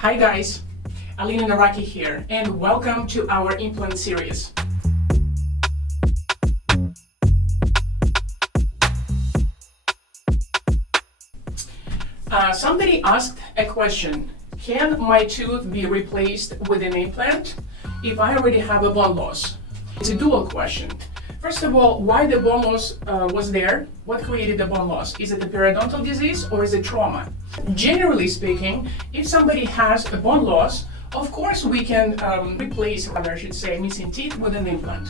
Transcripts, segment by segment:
Hi guys, Alina Naraki here, and welcome to our implant series. Somebody asked a question: can my tooth be replaced with an implant if I already have a bone loss? It's a dual question. First of all, why the bone loss was there? What created the bone loss? Is it a periodontal disease or is it trauma? Generally speaking, if somebody has a bone loss, of course we can replace, or I should say, missing teeth with an implant.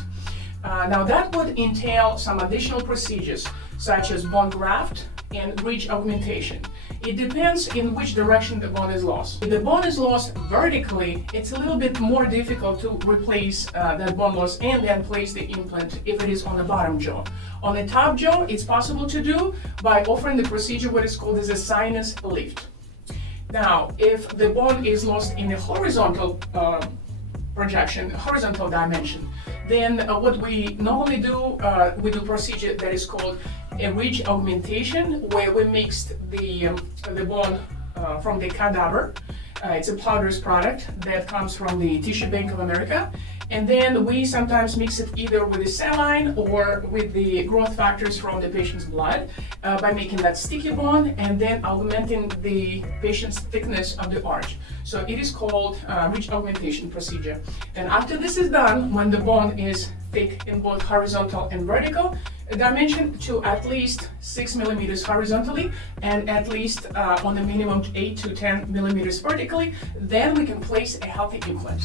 Now that would entail some additional procedures such as bone graft and ridge augmentation. It depends in which direction the bone is lost. If the bone is lost vertically, it's a little bit more difficult to replace that bone loss and then place the implant if it is on the bottom jaw. On the top jaw, it's possible to do by offering the procedure what is called as a sinus lift. Now, if the bone is lost in a horizontal projection, horizontal dimension, then what we normally do, we do a procedure that is called a ridge augmentation, where we mixed the bone from the cadaver. It's a powders product that comes from the Tissue Bank of America, and then we sometimes mix it either with the saline or with the growth factors from the patient's blood by making that sticky bone and then augmenting the patient's thickness of the arch. So it is called ridge augmentation procedure. And after this is done, when the bone is thick in both horizontal and vertical dimension to at least 6 millimeters horizontally and at least on the minimum 8 to 10 millimeters vertically, then we can place a healthy implant.